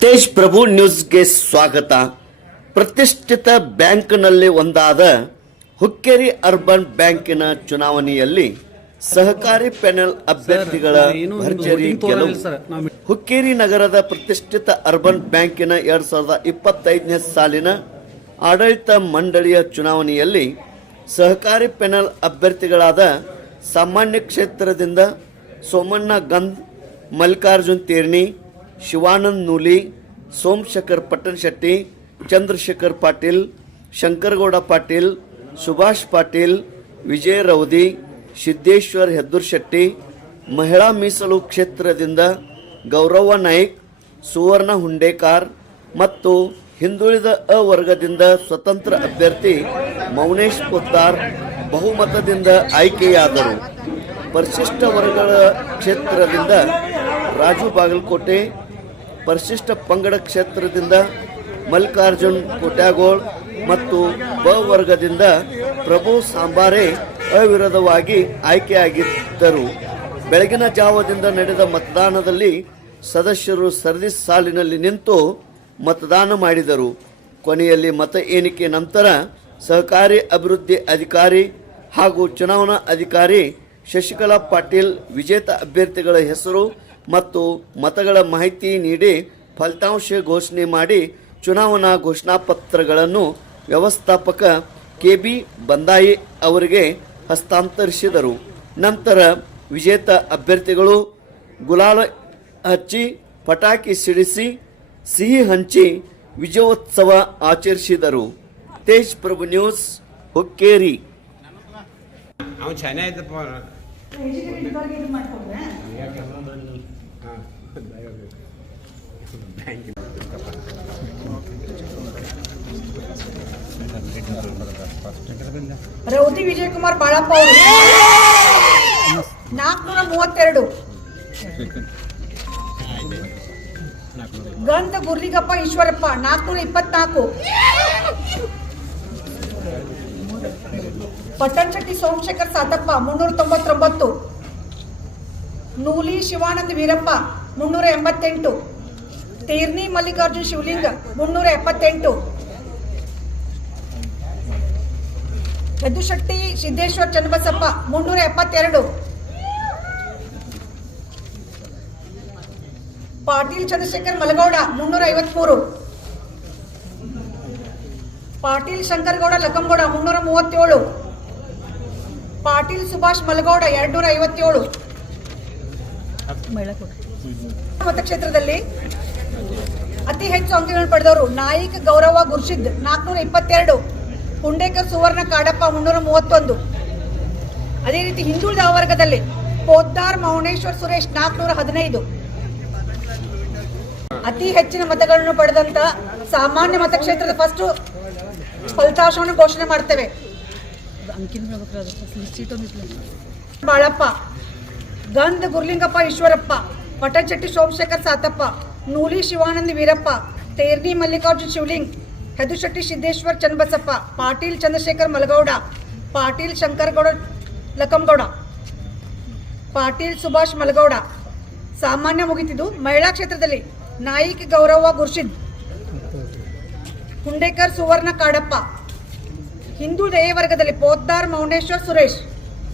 ತೇಜ್ ಪ್ರಭು ನ್ಯೂಸ್ಗೆ ಸ್ವಾಗತ. ಪ್ರತಿಷ್ಠಿತ ಬ್ಯಾಂಕ್ನಲ್ಲಿ ಒಂದಾದ ಹುಕ್ಕೇರಿ ಅರ್ಬನ್ ಬ್ಯಾಂಕಿನ ಚುನಾವಣೆಯಲ್ಲಿ ಸಹಕಾರಿ ಪ್ಯಾನೆಲ್ ಅಭ್ಯರ್ಥಿಗಳ ಭರ್ಜರಿ ಗೆಲುವು. ಹುಕ್ಕೇರಿ ನಗರದ ಪ್ರತಿಷ್ಠಿತ ಅರ್ಬನ್ ಬ್ಯಾಂಕಿನ ಎರಡ್ ಸಾವಿರದ ಇಪ್ಪತ್ತೈದನೇ ಸಾಲಿನ ಆಡಳಿತ ಮಂಡಳಿಯ ಚುನಾವಣೆಯಲ್ಲಿ ಸಹಕಾರಿ ಪ್ಯಾನೆಲ್ ಅಭ್ಯರ್ಥಿಗಳಾದ ಸಾಮಾನ್ಯ ಕ್ಷೇತ್ರದಿಂದ ಸೋಮಣ್ಣ ಗಂಧ್ ಮಲ್ಲಿಕಾರ್ಜುನ್ ತೇರ್ನಿ ಶಿವಾನಂದ್ ನೂಲಿ ಸೋಮಶೇಖರ್ ಪಟ್ಟಣಶೆಟ್ಟಿ ಚಂದ್ರಶೇಖರ್ ಪಾಟೀಲ್, ಶಂಕರಗೌಡ ಪಾಟೀಲ್, ಸುಭಾಷ್ ಪಾಟೀಲ್, ವಿಜಯ ರೌದಿ, ಸಿದ್ದೇಶ್ವರ್ ಹೆದ್ದೂರ್ ಶೆಟ್ಟಿ, ಮಹಿಳಾ ಮೀಸಲು ಕ್ಷೇತ್ರದಿಂದ ಗೌರವ ನಾಯ್ಕ್, ಸುವರ್ಣ ಹುಂಡೇಕಾರ್ ಮತ್ತು ಹಿಂದುಳಿದ ಅ ವರ್ಗದಿಂದ ಸ್ವತಂತ್ರ ಅಭ್ಯರ್ಥಿ ಮೌನೇಶ್ ಪುತ್ತಾರ್ ಬಹುಮತದಿಂದ ಆಯ್ಕೆಯಾದರು. ಪರಿಶಿಷ್ಟ ವರ್ಗಗಳ ಕ್ಷೇತ್ರದಿಂದ ರಾಜು ಬಾಗಲಕೋಟೆ ಪರಿಶಿಷ್ಟ ಪಂಗಡ ಕ್ಷೇತ್ರದಿಂದ ಮಲ್ಲಿಕಾರ್ಜುನ್ ಕೋಟ್ಯಾಗೋಳ್ ಮತ್ತು ಬ ವರ್ಗದಿಂದ ಪ್ರಭು ಸಾಂಬಾರೆ ಅವಿರೋಧವಾಗಿ ಆಯ್ಕೆಯಾಗಿದ್ದರು. ಬೆಳಗಿನ ಜಾವದಿಂದ ನಡೆದ ಮತದಾನದಲ್ಲಿ ಸದಸ್ಯರು ಸರದಿ ಸಾಲಿನಲ್ಲಿ ನಿಂತು ಮತದಾನ ಮಾಡಿದರು. ಕೊನೆಯಲ್ಲಿ ಮತ ಎಣಿಕೆ ನಂತರ ಸಹಕಾರಿ ಅಭಿವೃದ್ಧಿ ಅಧಿಕಾರಿ ಹಾಗೂ ಚುನಾವಣಾ ಅಧಿಕಾರಿ ಶಶಿಕಲಾ ಪಾಟೀಲ್ ವಿಜೇತ ಅಭ್ಯರ್ಥಿಗಳ ಹೆಸರು ಮತ್ತು ಮತಗಳ ಮಾಹಿತಿ ನೀಡಿ ಫಲಿತಾಂಶ ಘೋಷಣೆ ಮಾಡಿ ಚುನಾವಣಾ ಘೋಷಣಾ ಪತ್ರಗಳನ್ನು ವ್ಯವಸ್ಥಾಪಕ ಕೆ ಬಿ ಬಂದಾಯಿ ಅವರಿಗೆ ಹಸ್ತಾಂತರಿಸಿದರು. ನಂತರ ವಿಜೇತ ಅಭ್ಯರ್ಥಿಗಳು ಗುಲಾಲ ಹಚ್ಚಿ ಪಟಾಕಿ ಸಿಡಿಸಿ ಸಿಹಿ ಹಂಚಿ ವಿಜಯೋತ್ಸವ ಆಚರಿಸಿದರು. ತೇಜ್ ಪ್ರಭು ನ್ಯೂಸ್ ಹುಕ್ಕೇರಿ. ರೌದಿ ವಿಜಯಕುಮಾರ್ ಬಾಳಪ್ಪ ಅವರು. ಮೂವತ್ತೆರಡು ಗಂಧ ಗುರ್ಲಿಗಪ್ಪ ಈಶ್ವರಪ್ಪ ನಾಲ್ಕುನೂರ ಇಪ್ಪತ್ನಾಲ್ಕು ಪಟ್ಟಣಶೆಟ್ಟಿ ಸೋಮಶೇಖರ್ ಸಾತಪ್ಪ, ಮುನ್ನೂರ ತೊಂಬತ್ತೊಂಬತ್ತು. ನೂಲಿ ಶಿವಾನಂದ ವೀರಪ್ಪ, ಮುನ್ನೂರ ಎಂಬತ್ತೆಂಟು. ತೀರ್ನಿ ಮಲ್ಲಿಕಾರ್ಜುನ್ ಶಿವಲಿಂಗ, ಮುನ್ನೂರ ಎಪ್ಪತ್ತೆಂಟು. ಯದುಶೆಟ್ಟಿ ಸಿದ್ದೇಶ್ವರ್ ಚನ್ನಬಸಪ್ಪ, ಮುನ್ನೂರ ಎಪ್ಪತ್ತೆರಡು. ಪಾಟೀಲ್ ಚಂದ್ರಶೇಖರ್ ಮಲಗೌಡ, ಮುನ್ನೂರ ಐವತ್ಮೂರು. ಪಾಟೀಲ್ ಶಂಕರಗೌಡ ಲಕ್ಕಂಗೌಡ, ಮುನ್ನೂರ ಮೂವತ್ತೇಳು. ಪಾಟೀಲ್ ಸುಭಾಷ್ ಮಲಗೌಡ ಎರಡ್ನೂರ ಐವತ್ತೇಳು ಮತಕ್ಷೇತ್ರದಲ್ಲಿ ಅತಿ ಹೆಚ್ಚು ಅಂಕಗಳನ್ನು ಪಡೆದವರು ನಾಯಿಕ ಗೌರವ ಗುರ್ಷಿದ್ ನಾಲ್ಕುನೂರ ಇಪ್ಪತ್ತೆರಡು ಹುಂಡೇಕರ್ ಸುವರ್ಣ ಕಾಡಪ್ಪ ಮುನ್ನೂರ ಮೂವತ್ತೊಂದು ಅದೇ ರೀತಿ ಹಿಂದುಳಿದ ವರ್ಗದಲ್ಲಿ ಪೋದ್ದಾರ್ ಮೌನೇಶ್ವರ್ ಸುರೇಶ್ ನಾಲ್ಕುನೂರ ಹದಿನೈದು ಅತಿ ಹೆಚ್ಚಿನ ಮತಗಳನ್ನು ಪಡೆದಂತ ಸಾಮಾನ್ಯ ಮತಕ್ಷೇತ್ರದ ಫಸ್ಟ್ ಫಲಿತಾಂಶವನ್ನು ಘೋಷಣೆ ಮಾಡ್ತೇವೆ. ಬಾಳಪ್ಪ. ಗಂಧ ಗುರ್ಲಿಂಗಪ್ಪ, ಈಶ್ವರಪ್ಪ. ಪಟಚಟ್ಟಿ ಸೋಮಶೇಖರ್ ಸಾತಪ್ಪ. ನೂಲಿ ಶಿವಾನಂದ ವೀರಪ್ಪ. ತೇರ್ನಿ ಮಲ್ಲಿಕಾರ್ಜುನ್ ಶಿವಲಿಂಗ್. ಹೆದುಶೆಟ್ಟಿ ಸಿದ್ದೇಶ್ವರ್ ಚನ್ನಬಸಪ್ಪ. ಪಾಟೀಲ್ ಚಂದ್ರಶೇಖರ್ ಮಲಗೌಡ. ಪಾಟೀಲ್ ಶಂಕರಗೌಡ ಲಕ್ಕಂಗೌಡ. ಪಾಟೀಲ್ ಸುಭಾಷ್ ಮಲಗೌಡ. ಸಾಮಾನ್ಯ ಮುಗಿತಿದ್ದು ಮಹಿಳಾ ಕ್ಷೇತ್ರದಲ್ಲಿ ನಾಯಿಕ್ ಗೌರವ ಗುರ್ಷಿದ್ ಹುಂಡೇಕರ್ ಸುವರ್ಣ ಕಾಡಪ್ಪ. ಹಿಂದೂ ವರ್ಗದಲ್ಲಿ ಪೋದ್ದಾರ್ ಮೌನೇಶ್ವರ್ ಸುರೇಶ್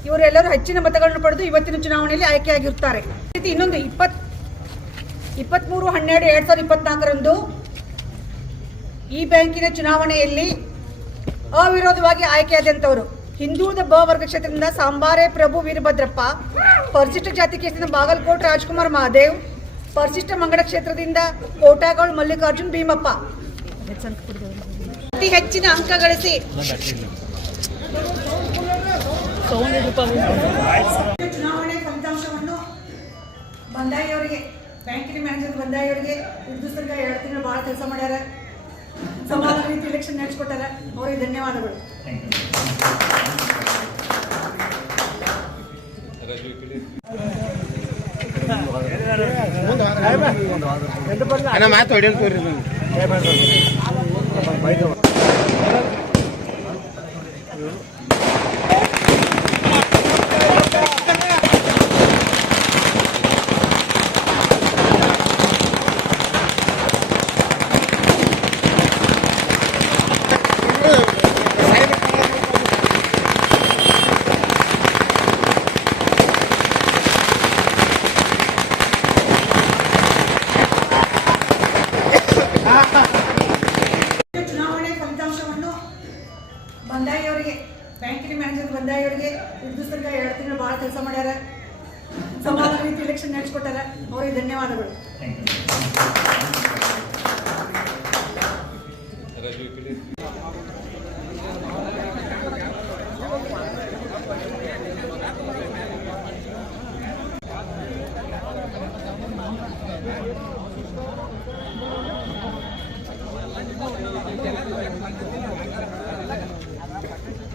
ಇವರೆಲ್ಲರೂ ಹೆಚ್ಚಿನ ಮತಗಳನ್ನು ಪಡೆದು ಇವತ್ತಿನ ಚುನಾವಣೆಯಲ್ಲಿ ಆಯ್ಕೆಯಾಗಿರುತ್ತಾರೆ ಇನ್ನೊಂದು ಇಪ್ಪತ್ ಇಪ್ಪತ್ತ್ಮೂರು ಹನ್ನೆರಡು, ಎರಡು ಸಾವಿರದ ಇಪ್ಪತ್ನಾಲ್ಕರಂದು ಈ ಬ್ಯಾಂಕಿನ ಚುನಾವಣೆಯಲ್ಲಿ ಅವಿರೋಧವಾಗಿ ಆಯ್ಕೆಯಾದಂಥವರು, ಹಿಂದುಳಿದ ಬ ವರ್ಗ ಕ್ಷೇತ್ರದಿಂದ ಸಾಂಬಾರೆ ಪ್ರಭು ವೀರಭದ್ರಪ್ಪ, ಪರಿಶಿಷ್ಟ ಜಾತಿ ಕ್ಷೇತ್ರದಿಂದ ಬಾಗಲಕೋಟ್, ರಾಜ್ಕುಮಾರ್ ಮಹಾದೇವ್, ಪರಿಶಿಷ್ಟ ಮಂಗಡ ಕ್ಷೇತ್ರದಿಂದ ಕೋಟಾಗೋಳ್ ಮಲ್ಲಿಕಾರ್ಜುನ್ ಭೀಮಪ್ಪ. ಅತಿ ಹೆಚ್ಚಿನ ಅಂಕ ಗಳಿಸಿ ಚುನಾವಣೆ ಫಲಿತಾಂಶವನ್ನು ಬಂದಾಯಿಯವರಿಗೆ ಬ್ಯಾಂಕಿನ ಮ್ಯಾನೇಜರ್ ಬಂದಾಯಿಯವರಿಗೆ ಸರ್ಕಾರ ಎರಡು ತಿಂಗಳು ಭಾಳ ಕೆಲಸ ಮಾಡ್ಯಾರ. ಸಮಾನ ರೀತಿ ಎಲೆಕ್ಷನ್ ನಡೆಸ್ಕೊಟ್ಟಾರ. ಅವರಿಗೆ ಧನ್ಯವಾದಗಳು. ಮಾತು ಹೊಡೆಯಲ್ ತೋರಿ Bằng. ಹೊಂದಾಯಿ ಬ್ಯಾಂಕಿನ ಮ್ಯಾನೇಜರ್ ಹೊಂದಾಯಿ ಅವರಿಗೆ ಸರ್ಕಾರ ಎರಡು ತಿಂಗಳು ಭಾಳ ಕೆಲಸ ಮಾಡ್ಯಾರ. ಸಮಾಧಾನ ರೀತಿ ಎಲೆಕ್ಷನ್ ನಡೆಸ್ಕೊಟ್ಟಾರ. ಅವರಿಗೆ ಧನ್ಯವಾದಗಳು.